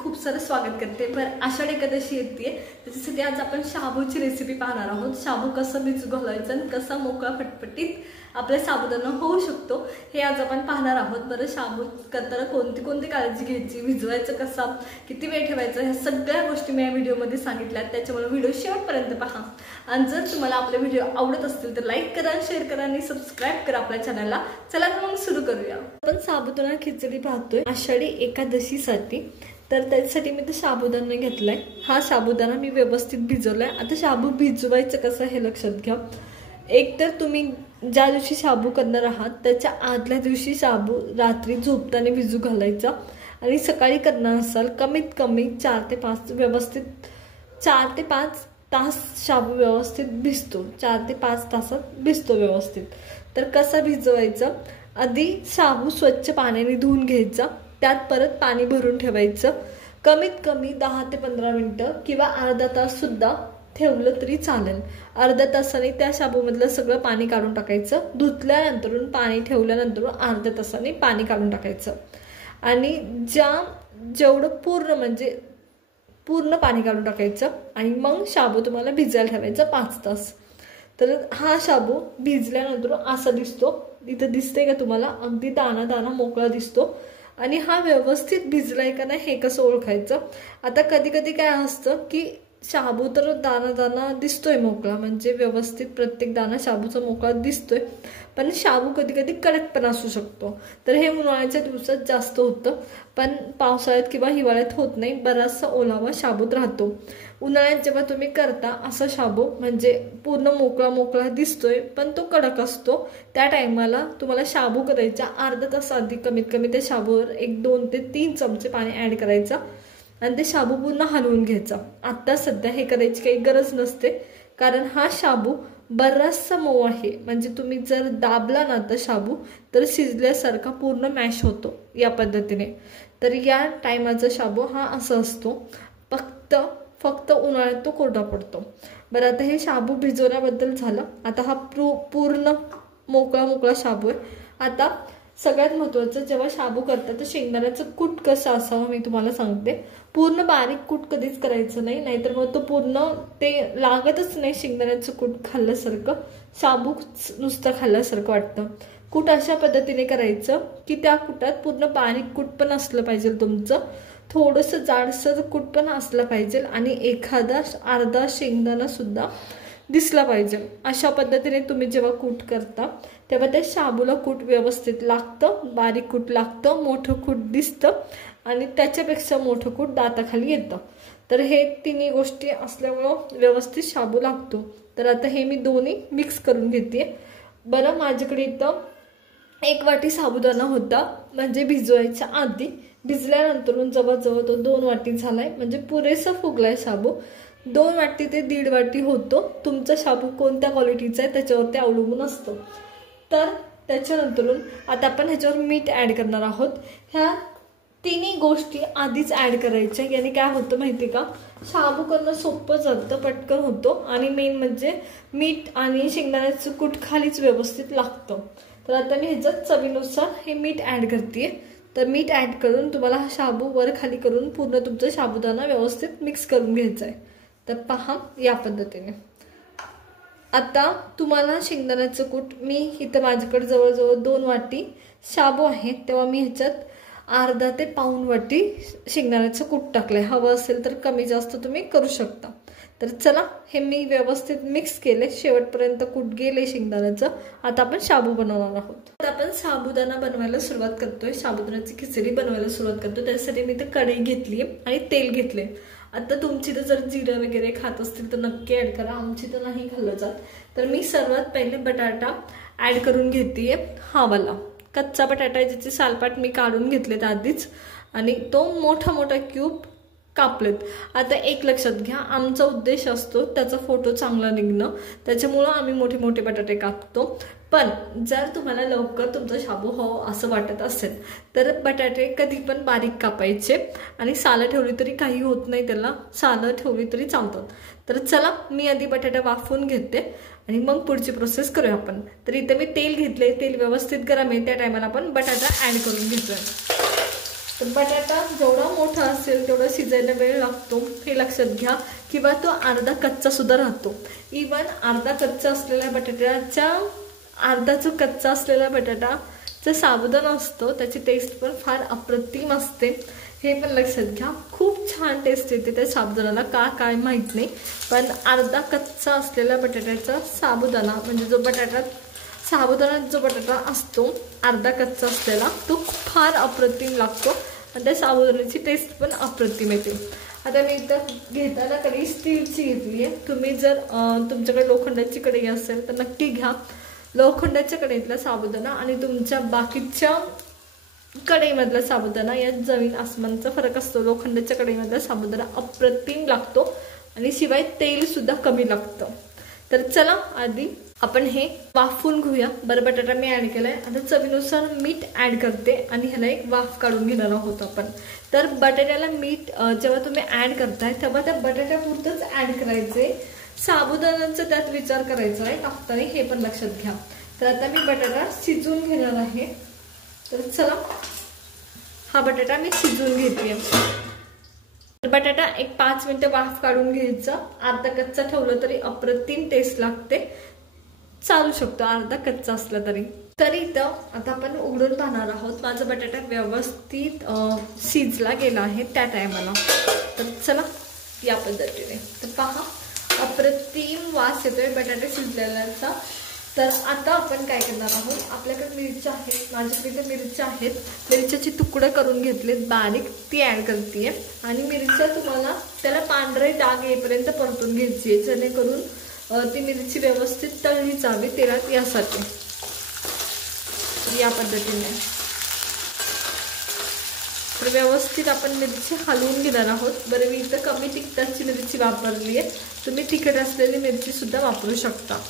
खूप सारं स्वागत करते। पण आषाढ एकादशी येते, त्याच्यासाठी आज आपण शाबूची रेसिपी पाहणार आहोत। शाबू कसं भिजू घालायचं आणि कसा मोकळा फटफटीत आपल्या साबुदाणा होऊ शकतो हे आज आपण पाहणार आहोत। बरं, शाबू करताना कोणती काळजी घ्यायची, भिजवायचं कसा, किती वेळ ठेवायचं, ह्या सगळ्या गोष्टी मी या व्हिडिओमध्ये सांगितल्या, त्याच्यामुळे व्हिडिओ शेवटपर्यंत पहा। आणि जर तुम्हाला आपले व्हिडिओ आवडत असतील तर लाईक करा, शेअर करा आणि सबस्क्राइब करा आपल्या चॅनलला। चला मग सुरू करूया। आपण साबुदाणा खिचडी पाहतोय आषाढी एकादशीसाठी, तर त्यासाठी मी साबुदाणा घेतलाय। हा साबुदाणा मी व्यवस्थित भिजवलाय। आता शाबू भिजवायचं कसं हे लक्षात घ्या। एक तर तुम्ही ज्या दिवशी शाबू करणार आहात त्याच्या आदल्या दिवशी शाबू रात्री झोपताना भिजू घालायचा, आणि सकाळी करणार असाल कमीत कमी 4 ते 5 तास शाबू व्यवस्थित भिजतो। 4 ते 5 तासात भिजतो व्यवस्थित। तर कसा भिजवायचा, आधी शाबू स्वच्छ पाण्याने धुवून घ्यायचा, त्यात परत पाणी भरून ठेवायचं। कमीत कमी 10 ते 15 मिनिटं किंवा अर्धा तास सुद्धा ठेवलं तरी चालेल। अर्धा तासाने त्या शाबूमधलं सगळं पाणी काढून टाकायचं। धुतल्यानंतर पाणी ठेवल्यानंतर अर्ध्या तासाने पाणी काढून टाकायचं, आणि जेवढं पूर्ण पाणी काढून टाकायचं, आणि मग शाबू तुम्हाला भिजायला ठेवायचा 5 तास। तर हा शाबू भिजल्यानंतर असा दिसतो, इथं दिसते का तुम्हाला, अगदी दाना दाना मोकळा दिसतो। आणि हा व्यवस्थित भिजलाय का नाही हे कसं ओळखायचं। आता कधी कधी काय असतं की शाबू तर दाना दाना दिसतोय मोकळा, म्हणजे व्यवस्थित प्रत्येक दाना शाबूचा मोकळा दिसतोय, पण शाबू कधी कधी कडक पण असू शकतो। तर हे उन्हाळ्याच्या दिवसात जास्त होतं, पण पावसाळ्यात किंवा हिवाळ्यात होत नाही, बराचसा ओलावा शाबूत राहतो। उन्हाळ्यात जेव्हा तुम्ही करता असं शाबू म्हणजे पूर्ण मोकळा दिसतोय पण तो कडक असतो, त्या टायमाला तुम्हाला शाबू करायचा अर्धा तास आधी कमीत कमी त्या शाबूवर 2 ते 3 चमचे पाणी ऍड करायचा, आणि ते शाबू पूर्ण हलवून घ्यायचा। आता सध्या हे करायची काही गरज नसते, कारण हा शाबू बराचसा मऊ आहे, म्हणजे तुम्ही जर दाबला ना तर शाबू तर शिजल्यासारखा पूर्ण मॅश होतो या पद्धतीने। तर या टायमाचा शाबू हा असा असतो, फक्त उन्हाळ्यात तो कोरडा पडतो। बरं, आता हे शाबू भिजवण्याबद्दल झालं। आता हा पूर्ण मोकळा शाबू आहे। आता सगळ्यात महत्त्वाचं, जेव्हा शाबू करता तर शेंगदाण्याचं कूट कसं असावं मी तुम्हाला सांगते। पूर्ण बारीक कूट कधीच करायचं नाही, नाहीतर मग तो पूर्ण ते लागतच नाही। शेंगदाण्याचं कूट खाल्ल्यासारखं, शाबू नुसतं खाल्ल्यासारखं वाटतं। कूट अशा पद्धतीने करायचं की त्या कुटात पूर्ण बारीक कूट पण असलं पाहिजे तुमचं, थोडंसं जाडसर कूट पण असलं पाहिजे, आणि एखादा अर्धा शेंगदाणा सुद्धा दिसला पाहिजे। अशा पद्धतीने तुम्ही जेव्हा कूट करता तेव्हा त्या शाबूला कूट व्यवस्थित लागतं, बारीक कूट लागतं, मोठं कूट दिसतं, आणि त्याच्यापेक्षा मोठं कूट दाताखाली येतं। तर हे तिन्ही गोष्टी असल्यामुळं व्यवस्थित शाबू लागतो। तर आता हे मी दोन्ही मिक्स करून घेते। बरं, माझ्याकडे इथं 1 वाटी साबुदाणा होता, म्हणजे भिजवायच्या आधी। भिजल्यानंतर जवळजवळ तो 2 वाटी झालाय, म्हणजे पुरेसा फुगलाय शाबू। 2 वाटी ते 1.5 वाटी होतो। तुमचा शाबू कोणत्या क्वालिटीचा आहे त्याच्यावरती अवलंबून असतो। तर त्याच्यानंतर आता आपण ह्याच्यावर मीठ ऍड करणार आहोत। ह्या तिन्ही गोष्टी आधीच ऍड करायच्या, याने काय होतं माहिती का, शाबू करणं सोपं जातं, पटकन होतो, आणि मेन म्हणजे मीठ आणि शेंगदाण्याचं कूट खालीच व्यवस्थित लागतं। तर आता मी ह्याच्यात चवीनुसार हे मीठ ऍड करते। तर मीठ ऍड करून तुम्हाला हा शाबू वर खाली करून पूर्ण तुमचा शाबुदाणा व्यवस्थित मिक्स करून घ्यायचा आहे। तर पहा या पद्धतीने। आता तुम्हाला शेंगदाण्याचं कूट, मी इथं माझ्याकडे जवळजवळ 2 वाटी शाबू आहे, तेव्हा मी ह्याच्यात अर्धा ते पाऊण वाटी शेंगदाण्याचं कूट टाकलंय। हवं असेल तर कमी जास्त तुम्ही करू शकता। तर चला, हे मी व्यवस्थित मिक्स केले, शेवटपर्यंत कूट गेले शेंगदाण्याचं। आता आपण शाबू बनवणार आहोत। आता आपण साबुदाणा बनवायला सुरुवात करतोय, साबुदाण्याची खिचडी बनवायला सुरुवात करतोय। त्यासाठी मी तर कढई घेतली आणि तेल घेतले। आता तुमची तर जर जिरं वगैरे खात असतील तर नक्की ऍड करा, आमची तर नाही खाल्लं जात। तर मी सर्वात पहिले बटाटा ऍड करून घेतेय, हा वाला कच्चा बटाटा, ज्याचे सालपाट मी काढून घेतलेत आधीच, आणि तो मोठा क्यूब कापलेत। आता एक लक्षात घ्या, आमचा उद्देश असतो त्याचा फोटो चांगला निघणं, त्याच्यामुळं आम्ही मोठे बटाटे कापतो। पण जर तुम्हाला लवकर तुमचा शाबू हो असं वाटत असेल तर बटाटे कधी पण बारीक कापायचे, आणि सालं ठेवली तरी काही होत नाही, त्याला सालं ठेवली तरी चालतात। तर चला, मी आधी बटाटा वाफवून घेते आणि मग पुढची प्रोसेस करूया आपण। तर इथे मी तेल घेतले, तेल व्यवस्थित गरम आहे, त्या टायमाला आपण बटाटा ऍड करून घेतोय। तर बटाटा जेवढा मोठा असेल तेवढा शिजायला वेळ लागतो हे लक्षात घ्या, किंवा तो अर्धा कच्चा सुद्धा राहतो. इवन अर्धा कच्चा असलेल्या बटाट्याच्या अर्धा जो कच्चा असलेला बटाटाचा साबुदाणा असतो त्याची टेस्ट पण फार अप्रतिम असते, हे पण लक्षात घ्या. खूप छान टेस्ट येते त्या साबुदाण्याला, का काय माहीत नाही, पण अर्धा कच्चा असलेल्या बटाट्याचा साबुदाणा म्हणजे जो बटाटा साबुदाण्यात जो बटाटा असतो अर्धा कच्चा असलेला तो फार अप्रतिम लागतो आणि त्या साबुदाण्याची टेस्ट पण अप्रतिम येते. आता मी इथं घेताना कढई स्टीलची घेतली आहे. तुम्ही जर तुमच्याकडे लोखंडाची कढई असेल तर नक्की घ्या लोखंडाच्या कढईतला साबुदाणा आणि तुमच्या बाकीच्या कढईमधला साबुदाणा यात जमीन आसमानचा फरक असतो. लोखंडाच्या कढईमधला साबुदाणा अप्रतिम लागतो आणि शिवाय तेल सुद्धा कमी लागतं. तर चला आधी आपण हे वाफवून घेऊया. बरं, बटाटा मी ॲड केलाय. आता चवीनुसार मीठ ॲड करते आणि ह्याला एक वाफ काढून घेणार आहोत आपण. तर बटाट्याला मीठ जेव्हा तुम्ही ॲड करताय तेव्हा त्या बटाट्यापुरतंच ॲड करायचे, साबुदाण्याचा त्यात विचार करायचा आहे टाकताना, हे पण लक्षात घ्या. तर आता मी बटाटा शिजवून घेणार आहे. तर चला हा बटाटा मी शिजवून घेते. बटाटा एक 5 मिनिटं वाफ काढून घ्यायचा. अर्धा कच्चा ठेवलं तरी अप्रतिम टेस्ट लागते, चालू शकतो अर्धा कच्चा असला तरी. इथं आता आपण उघडून पाहणार आहोत माझा बटाटा व्यवस्थित शिजला गेला आहे त्या टायमाला. तर चला या पद्धतीने तर पहा अप्रतिम वास येतोय बटाटे शिजलेल्याचा. तर आता आपण काय करणार आहोत, आपल्याकडे मिरच्या आहेत, माझ्याकडे मिरच्या आहेत, मिरच्याची तुकडे करून घेतलेत बारीक, ती ॲड करते आणि मिरच्या तुम्हाला त्याला पांढरे डाग येईपर्यंत परतून घ्यायची आहे जेणेकरून ती मिरची व्यवस्थित तळली जावी तेलात यासाठी. या पद्धतीने तर व्यवस्थित आपण मिरची हलवून घेणार आहोत. बरं, मी इथं कमी तिखटाची मिरची वापरली आहे, तुम्ही तिखट असलेली मिरची सुद्धा वापरू शकता.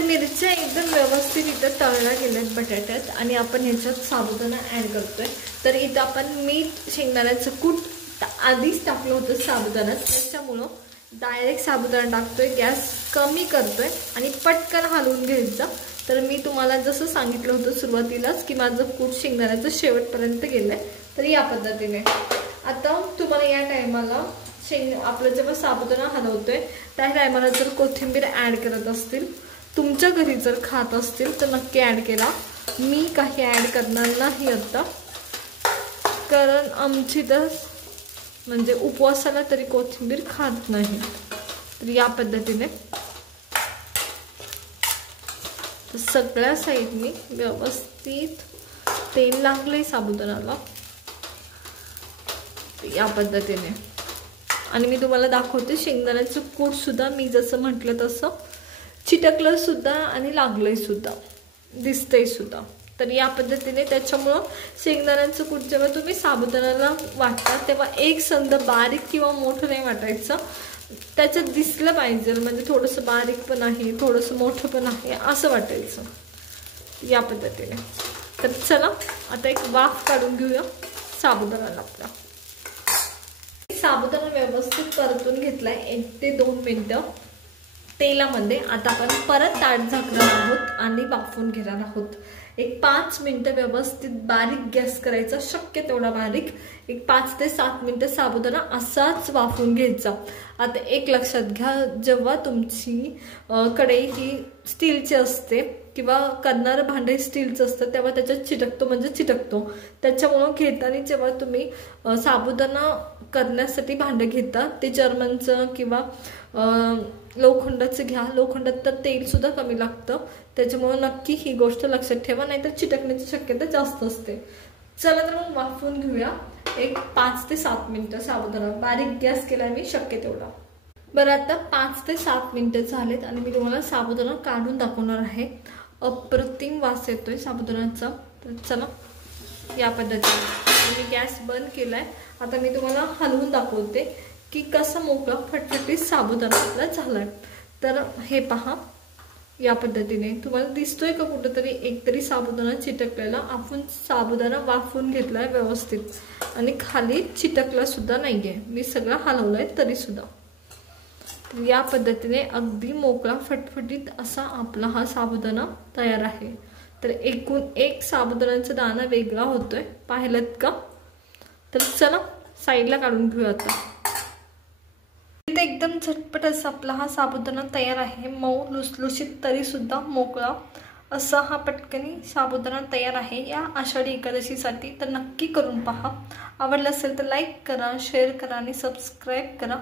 मिरच्या एकदम व्यवस्थित इथं तळल्या गेल्यात बटाट्यात आणि आपण ह्याच्यात साबुदाणा ॲड करतोय. तर इथं आपण मीठ शेंगदाण्याचं कूट आधीच टाकलं होतं साबुदाण्यात, त्याच्यामुळं डायरेक्ट साबुदाणा टाकतोय, गॅस कमी करतोय आणि पटकन हलवून घ्यायचा. तर मी तुम्हाला जसं सांगितलं होतं सुरुवातीलाच की माझं कूट शेंगदाण्याचं शेवटपर्यंत गेलंय. तर या पद्धतीने आता तुम्हाला या टायमाला आपलं जेव्हा साबुदाणा हलवतोय त्या टायमाला जर कोथिंबीर ॲड करत असतील, तुमच्या घरी जर खात असतील तर नक्की ॲड केला. मी काही ॲड करणार नाही आता, कारण आमची तर म्हणजे उपवासाला तरी कोथिंबीर खात नाही. तर या पद्धतीने सगळ्या साईडनी व्यवस्थित तेल लागलंय साबुदाण्याला या पद्धतीने. आणि मी तुम्हाला दाखवते शेंगदाण्याचं कूट सुद्धा मी जसं म्हटलं तसं चिटकलं सुद्धा आणि लागलंय सुद्धा, दिसतंय सुद्धा. तर या पद्धतीने त्याच्यामुळं शेंगदाण्याचं कूट जेव्हा तुम्ही साबुदाण्याला वाटता तेव्हा एक संद बारीक किंवा मोठं नाही वाटायचं, त्याच्यात दिसलं पाहिजे, म्हणजे थोडंसं बारीक पण आहे थोडंसं मोठं पण आहे असं वाटायचं या पद्धतीने. तर चला आता एक वाफ काढून घेऊया साबुदाण्याला. आपला साबुदाणा व्यवस्थित परतून घेतलाय 1 ते 2 मिनिटं तेलामध्ये. आता आपण परत ताट झाकणार आहोत आणि वाफवून घेणार आहोत. एक 5 मिनिटं व्यवस्थित बारीक गॅस करायचा, शक्य तेवढा बारीक. एक 5 ते 7 मिनिटं साबुदाणा असाच वाफवून घ्यायचा. आता एक लक्षात घ्या, जेव्हा तुमची कढई ही स्टीलची असते किंवा करणारं भांडे स्टीलचं असतं तेव्हा त्याच्यात चिटकतो म्हणजे चिटकतो. त्याच्यामुळं घेताना जेव्हा तुम्ही साबुदाणा करण्यासाठी भांडं घेता ते जर्मनचं किंवा लोखंडाचं घ्या. लोखंडात तर तेल सुद्धा कमी लागतं, त्याच्यामुळं नक्की ही गोष्ट लक्षात ठेवा, नाहीतर चिटकण्याची शक्यता जास्त असते. चला तर मग वाफवून घेऊया एक 5 ते 7 मिनिटं साबुदाणा. बारीक गॅस केला मी शक्य तेवढा. बरं, आता 5 ते 7 मिनिटं झालेत आणि मी तुम्हाला साबुदाणा काढून दाखवणार आहे. अप्रतिम वास येतोय साबुदाण्याचा. तर चला या पद्धतीने मी गॅस बंद केलाय. आता मी तुम्हाला हलवून दाखवते की कसा मोकळा फटफटीत साबुदाणा आपला झालाय. तर हे पहा या पद्धतीने तुम्हाला दिसतोय का कुठेतरी एकतरी साबुदाणा चिटकलेला. आपण साबुदाणा वाफवून घेतलाय व्यवस्थित आणि खाली चिटकला सुद्धा नाहीये, मी सगळं हलवलंय तरी सुद्धा. या पद्धतीने अगदी मोकळा फटफटीत असा आपला हा साबुदाणा तयार आहे. तर एकूण एक साबुदाण्याचा दाणा वेगळा होतोय, पाहिलं का? तर चला साईडला काढून घेऊया आता. इथे एकदम झटपट असा आपला हा साबुदाणा तयार आहे. मऊ लुसलुशीत तरी सुद्धा मोकळा असा हा पटकनी साबुदाणा तयार आहे या आषाढी एकादशीसाठी. तर नक्की करून पहा. आवडलं असेल तर लाईक करा, शेअर करा आणि सबस्क्राईब करा.